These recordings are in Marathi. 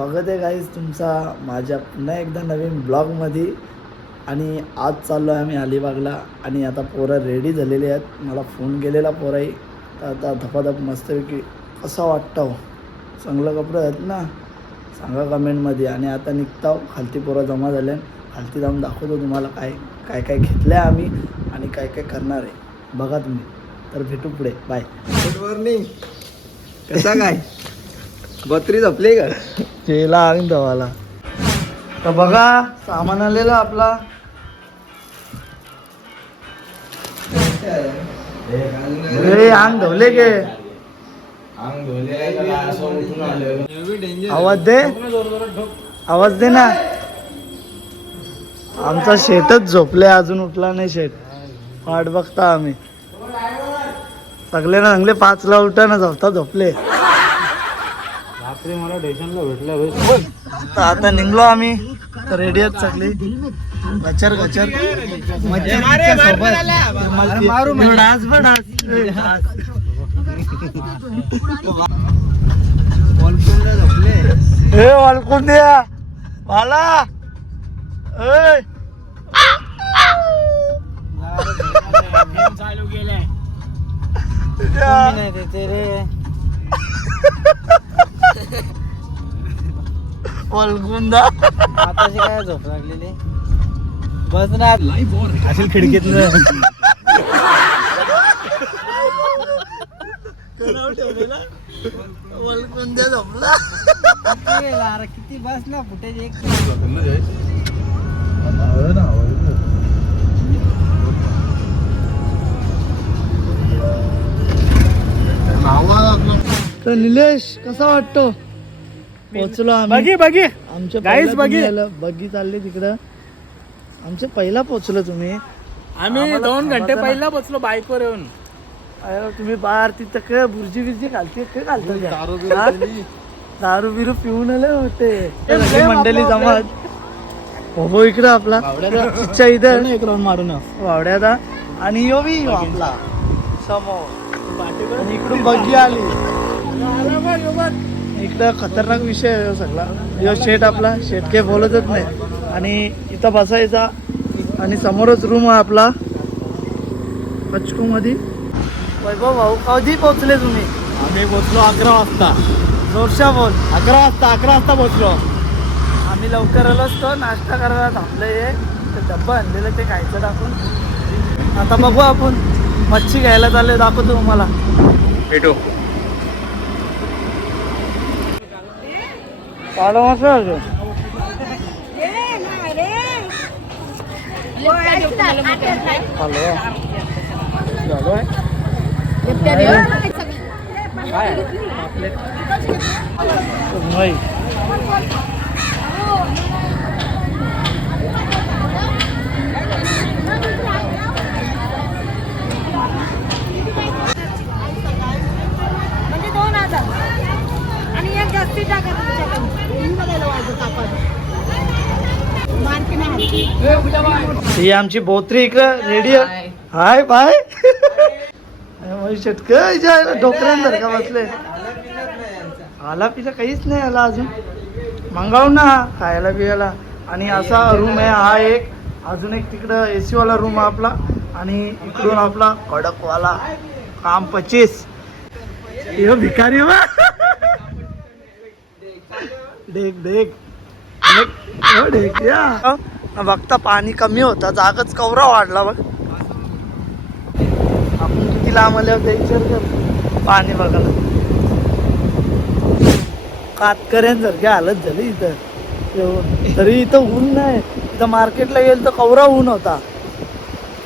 स्वागत आहे गाईज तुमचा माझ्या पुन्हा एकदा नवीन ब्लॉगमध्ये. आणि आज चाललो आहे आम्ही अलिबागला आणि आता पोरं रेडी झालेली आहेत. मला फोन केलेला पोराही, तर आता धपाधप मस्तपैकी कसा वाटतं, चांगलं कपडे आहेत ना सांगा कमेंटमध्ये. आणि आता निघताव, खालती पोरं जमा झाले, खालती जाऊन दाखवतो तुम्हाला काय काय काय घेतलं आहे आम्ही आणि काय काय करणार आहे बघा तुम्ही. तर भेटू पुढे, बाय. Good morning. कसा काय बत्री झोपले का? चेला आणि धवाला तर बघा सामान आलेलं आपला. अंग धवले गे, आवाज दे, आवाज दे ना. आमचा शेटच झोपले, अजून उठला नाही शेट. वाट बघता आम्ही सगळे ना चांगले 5ला उठा ना, झोपले. मला स्टेशनला भेटलं. तर आता निघलो आम्ही, तर रेडी आहेत सगळे. गचर गचर हे वालकून द्या मला. चालू गेले वलगुंदा आताची काय झोप लागलेली. बस ना असेल खिडकीतलं. वलगुंद्या झोपला. किती बस ना फुटेज एक. तर निलेश कसा वाटतो? पोचलो आम्ही. बघी आमच्या Guys, बघी. बघी चालले तिकडं. आमच्या पहिला पोचलो तुम्ही. आम्ही 2 घंटे पहिला बसलो बाईकवर येऊन. अरे तुम्ही बाहेर तिथं काय बुर्जी बिर्जी घालते काय घालतो? दारू बिरू पिऊन आले होते सगळी मंडळी जमात. हो इकडं आपला इच्छा इथं एक राऊंड मारून वावड्याचा. आणि यो बी आपला समोर. आणि इकडून बग्गी आली. इकडं खतरनाक विषय आहे सगळा. यो शेट आपला शेट काही बोलतच नाही. आणि इथं बसायचा आणि समोरच रूम आहे आपला पचकू मध्ये. वैभव भाऊ कधी पोहोचले तुम्ही? आम्ही पोचलो 11 वाजता. जोरशा बोल. 11 वाजता पोचलो. आम्ही लवकर आलो असतो, नाश्ता करायला थांबलोय. ते डब्बा आणलेलं ते खायचं टाकून. आता बघू आपण मच्छी घ्यायला चालले, दाखवतो तुम्हाला. भेटू. पाडा मासा आहे. ही आमची बोत्री इकडं रेडी आहे. Hi bye. शेटक डोकऱ्यांसारखा बसले. आला पिला काहीच नाही आला अजून. मंगावू ना खायला पियाला. आणि असा रूम आहे हा एक. अजून एक तिकडं AC वाला रूम आहे आपला. आणि इकडून आपला कडकवाला काम 25. हे भिकारी वा. डेक डेक डेक या. बघता पाणी कमी होता, जागच कवरा वाढला बघ. आपण किती लांब आले होते विचार कर. पाणी बघायला कातकऱ्यांसारखी हालत झाली इथं. तरी इथं ऊन नाही. इथं मार्केटला गेलं तर कवरा ऊन होता.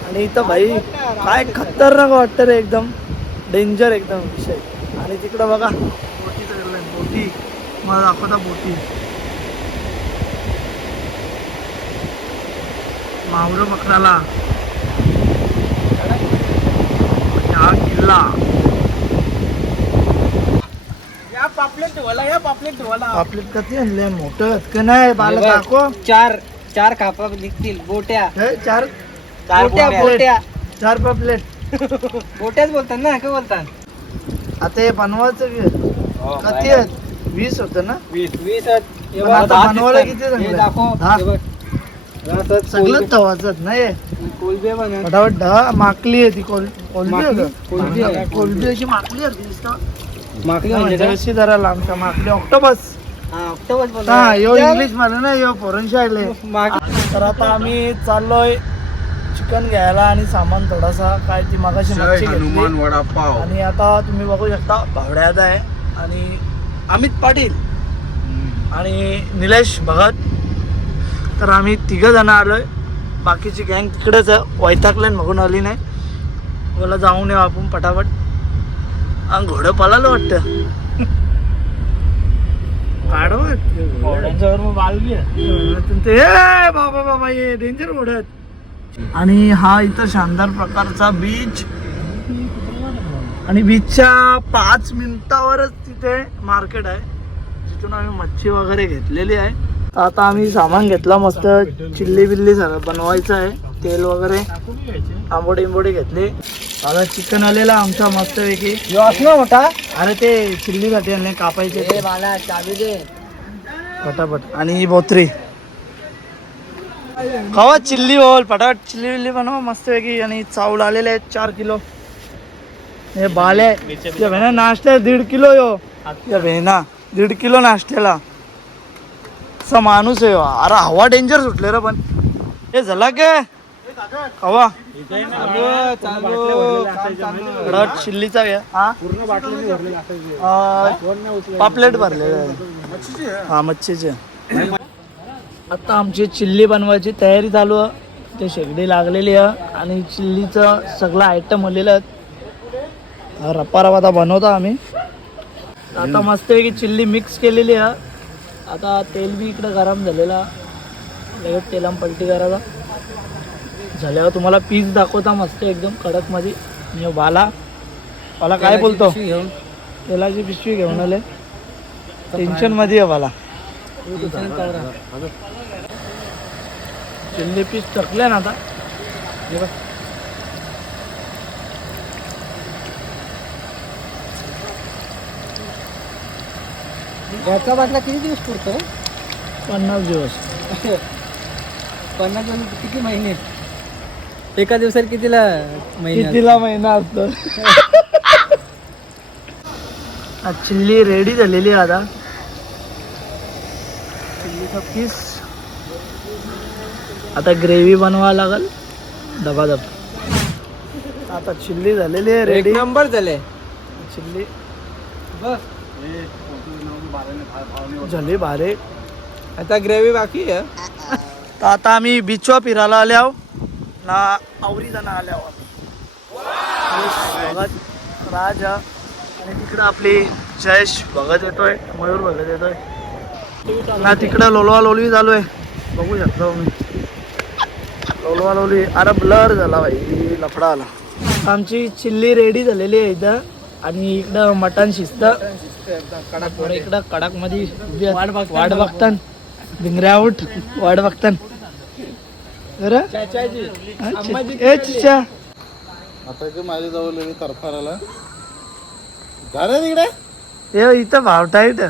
आणि इथं भाई काय खतरनाक वाटतं रे, एकदम डेंजर एकदम विषय. आणि तिकडं बघा बोटी चाललंय. बोटी मला दाखवता बोटी. मावरं पकडाला हा किल्ला. या पापलेट धुवाला. पापलेट कधी आणले मोठं का नाही? बाला दाखव. 4 कापा निघतील. बोट्या हे चार बोट्या 4 पापलेट. बोट्याच बोलतात ना, काय बोलतात? आता हे बनवायचं कधी आहेत? 20 होतं ना 20 पण आता बनवायला किती चांगलं? हा. सगळं तवाचत नाही फटाफट माकली आहे ती कोलबी अशी माकली म्हणजे अशी जरा लांबच्या माकली ऑक्टोबस हा यो इंग्लिश मध्ये ना यो फोरेन शाळेले. तर आता आम्ही चाललोय चिकन घ्यायला आणि सामान थोडासा काय ती मागाशी मच्छी घेतली वडापाव आणि आता तुम्ही बघू शकता भावड्यात आहे आणि अमित पाटील आणि निलेश भगत. तर आम्ही 3 जण आलोय, बाकीची गँग तिकडेच आहे, वैतागल्यान बघून आली नाही. बोला जाऊन येऊ आपण पटापट. घोडं पळालं वाटतं बाबा बाबा हे डेंजर घोडत. आणि हा इथं शानदार प्रकारचा बीच आणि बीचच्या 5 मिनिटावरच तिथे मार्केट आहे जिथून आम्ही मच्छी वगैरे घेतलेली आहे. तर आता आम्ही सामान घेतला मस्त चिल्ली बिल्ली सगळं बनवायचं आहे, तेल वगैरे आंबोडी घेतली. आता चिकन आलेला आमचा मस्त पैकी मोठा. अरे ते चिल्लीसाठी आणले कापायचे मला चावी दे पटापट. आणि ही बोत्री खावा चिल्ली बोल पटापट चिल्ली बिल्ली बनवा मस्त पैकी. आणि चावल आलेले आहेत 4 किलो. हे बाले भेना नाश्ता 1.5 किलो यो भेना 1.5 किलो नाश्त्याला असा माणूस आहे. अरे हवा डेंजर सुटले रे पण हे झाला काय हवा चिल्लीचा घ्या हा पापलेट भरले हा मच्छीचे. आता आमची चिल्ली बनवायची तयारी चालू आहे, ते शेगडी लागलेली आहे आणि चिल्लीचं सगळं आयटम आलेलं आहेत. रप्पा आता बनवता आम्ही. आता मस्तपैकी चिल्ली मिक्स केलेली आहे. आता तेल बी इकडं गरम झालेला, लगेच तेलाम पलटी करायचा झाल्यावर तुम्हाला पीस दाखवता मस्त एकदम कडक मध्ये. मी बाला काय बोलतो तेलाची पिशवी घेऊन आले, टेन्शन मध्ये आहे बाला. चिल्ली पीस टाकले ना आता याचा बाटला किती दिवस पुरतो? 50 दिवस. 50 दिवस किती महिने? एका दिवसात कितीला महिना असतो. चिल्ली रेडी झालेली आहे आता. चिल्लीचा पीस आता ग्रेव्ही बनवावं लागल दबादब. आता चिल्ली झालेली आहे रेडी. नंबर झाले चिल्ली बस झाली भारी. आता ग्रेव्ही बाकी आहे. तर आता आम्ही बीचवर फिरायला आले आहो ना, आवरी जण आले आहो. भगत राज आणि तिकडं आपली जयेश भगत येतोय, मयूर भगत येतोय ना. तिकडं लोलवा लोलवी चालू आहे बघू शकता मी. लोलवा लोलवी अरे ब्लर झाला भाई, लफडा आला. आमची चिल्ली रेडी झालेली आहे इथं आणि इकडं मटण शिजतं. इकडं कडक मध्ये वाट बघतान भिंगऱ्या आऊट वाट बघतान. आता माझ्या जवळ तरफाराला झालं तिकडे हे इथं भाव टाईट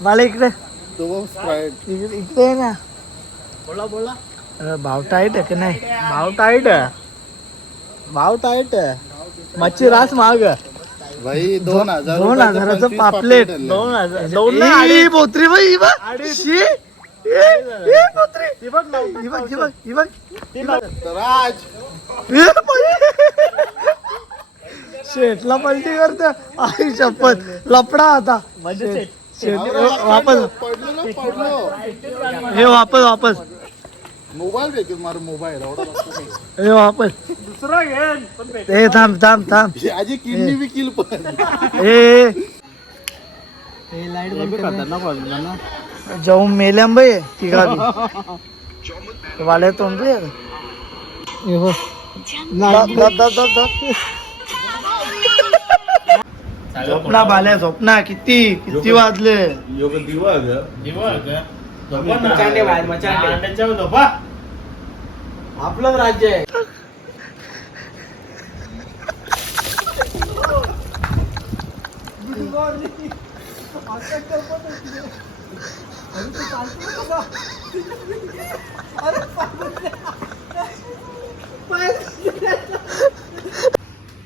मला इकडे इकडे आहे ना. बोला भाव टाईट आहे की नाही? भाव टाईट आहे, भाव टाईट आहे. मच्छी रास महाग भाई 2000 2000चं पापलेट. 2000 बोत्री बाई राज शेटला पलटी करते आई शपथ. लपडा आता वापस हे वापस मोबाईल भेटेल मार मोबाईल हे वापस दुसरा घे. हे थांब आजी किडनी विकील पण हे लाईट खतरनाक वाजला ना. जाऊन मेल्यां बाई तिघा वाल्या तोंड झोपना बाल्या झोपना. किती वाजले? आपलं राज्य आहे.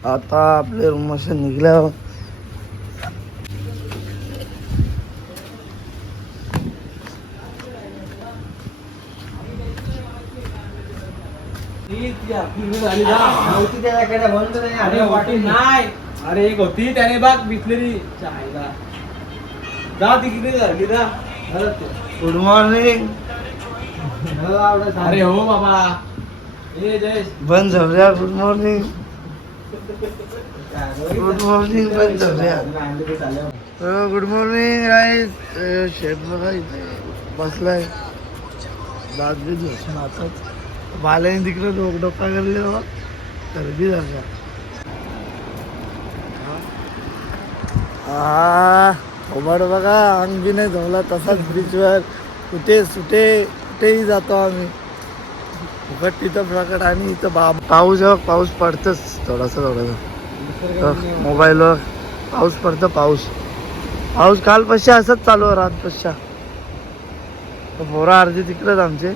आता आपले रूम मशीन निघल्यावर नाही अरे एक होती त्याने बाग बिसलेली चायला जा तिकडे झाली ना गुड मॉर्निंग. अरे हो बाबा ए जयेश बंद झबऱ्या. Good morning. गुड मॉर्निंग बंद झबऱ्या. Good morning guys. शेफ बघा इथे बसलाय दात बी झोपून आताच बाल्याने तिकडे डोका करले बाबा गर्दी झाल्या. ओबाड बघा अंग बी नाही धवला तसाच ब्रिजवर कुठे सुटे कुठेही जातो आम्ही फुकट तिथं प्रकट. आणि इथं पाऊस पडतंच थोडासा मोबाईलवर पाऊस पडतं. पाऊस कालपाशी असंच चालू आहे रातपाशा. पोरा अर्धी तिकडेच आमचे.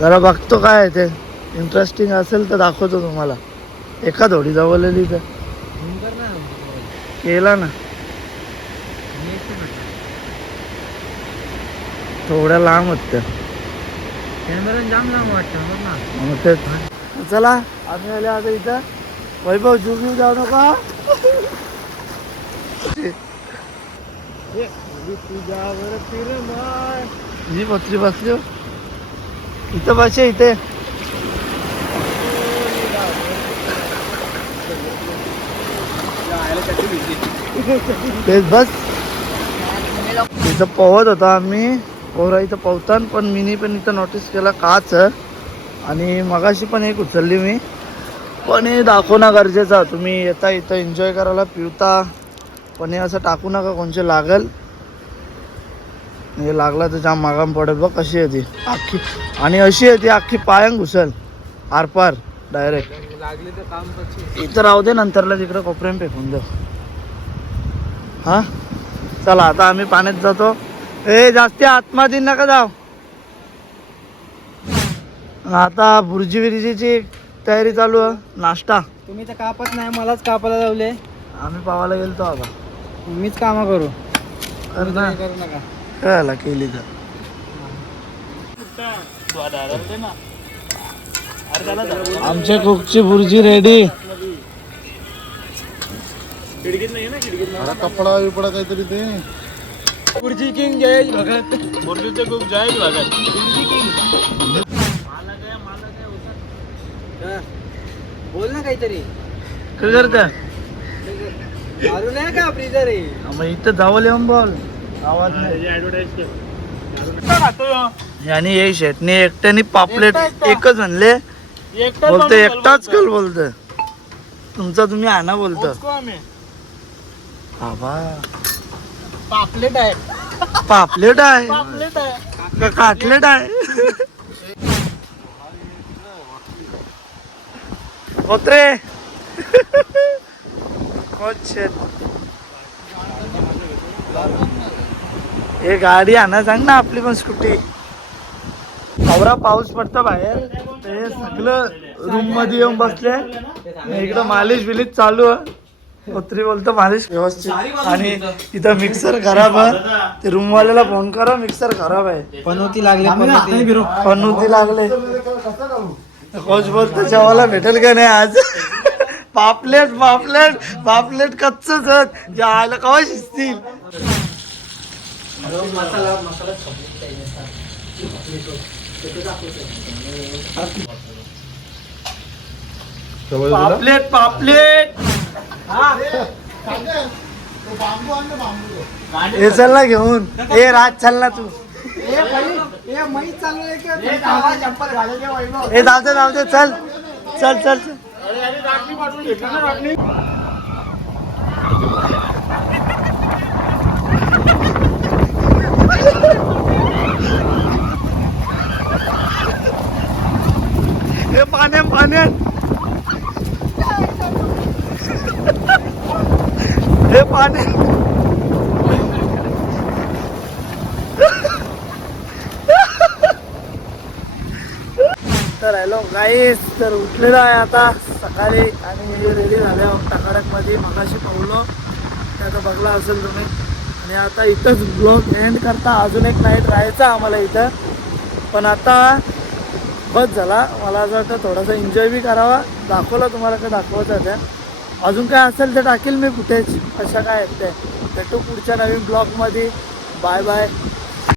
जरा बघतो काय आहे ते इंटरेस्टिंग असेल तर दाखवतो तुम्हाला. एका धोडी जवळलेली तर केला ना थोड्या लांब होत्या. जाम लांब वाटतं मग तेच. चला आम्ही आले आता इथं. वैभव जुगू जाऊ नका. जी पत्री बसली इथं बसे इथे. तेच बस इथं पोहत होतो आम्ही. पोरा इथं पोहतान पण मीनी पण इथं नोटीस केला काच. आणि मगाशी पण एक उचलली मी. पण हे दाखवणं गरजेचं. तुम्ही येता इथं एन्जॉय करायला पिवता पण हे असं टाकू नका कोणचे लागल. हे लागला तर जाम मागाम पडत बघ कशी आहे ती अख्खी. आणि अशी आहे ती अख्खी पायांग घुसल आरपार डायरेक्ट. लागली तर काम इथं राहू दे नंतरला तिकडं कोपऱ्यात फेकून देऊ. हां चला आता आम्ही पाण्यात जातो. ए जास्ती आतमध्ये नका जाऊ. आता बुर्जी विरजीची तयारी चालू आहे. नाश्ता तुम्ही तर कापत नाही मलाच कापायला लावले. आम्ही पावायला गेलतो आता. मीच कामं करू कर ना करू नका. कळाला केली तर. आमच्या कुकची बुर्जी रेडी. अरे कपडा बिपडा काहीतरी ते बुर्जी किंग जयेश भगत. बुर्जीचे खूप जाईल लागत. बुर्जी किंग बोल ना काहीतरी. काय करता मारू नाही का फ्रीजर आहे. मग इथं जावं येऊन बोल आवाज नाही. आणि हे शेटने एकट्याने पापलेट एकच आणले. बोलतो एकटाच कल बोलतो. तुमचा तुम्ही आणा बोलतो. बाबा पापलेट आहे. पापलेट आहे पापलेट आहे. का काटलेट आहे. होत्रे हे गाडी आणा सांग ना आपली पण स्कूटी. आवरा पाऊस पडतो बाहेर. ते सगळं रूम मध्ये येऊन बसले. इकडं मालिश बिलिश चालू आहे. होत्री बोलतो मालिश व्यवस्थित. आणि तिथं मिक्सर खराब आहे. ते रूम वाल्याला फोन करा मिक्सर खराब आहे. पनोती लागली पनोती लागले. कोच बोलतो जेवायला भेटेल का नाही आज. पापलेट पापलेट पापलेट कच्चच जायला कवा शिजतील. पापलेट पापलेट हे चल ना घेऊन. ए राज चल ना तू. हे जाऊ दे चल चल चल चल. हे पाण्यात हे पाणी तर हॅलो गाईस, तर उठलेलो आहे आता सकाळी आणि रेडी झाले टाकाडकमध्ये मगाशी पावलो ते आता बघला असेल तुम्ही. आणि आता इथंच ब्लॉग एंड करता. अजून एक नाईट राहायचं आम्हाला इथं, पण आता बस झाला. मला असं वाटतं थोडासा एन्जॉय बी करावा. दाखवलं तुम्हाला काय दाखवायचं त्या. अजून काय असेल ते टाकेल मी फुटेज कशा काय आहेत ते. भेटू पुढच्या नवीन ब्लॉगमध्ये. Bye bye.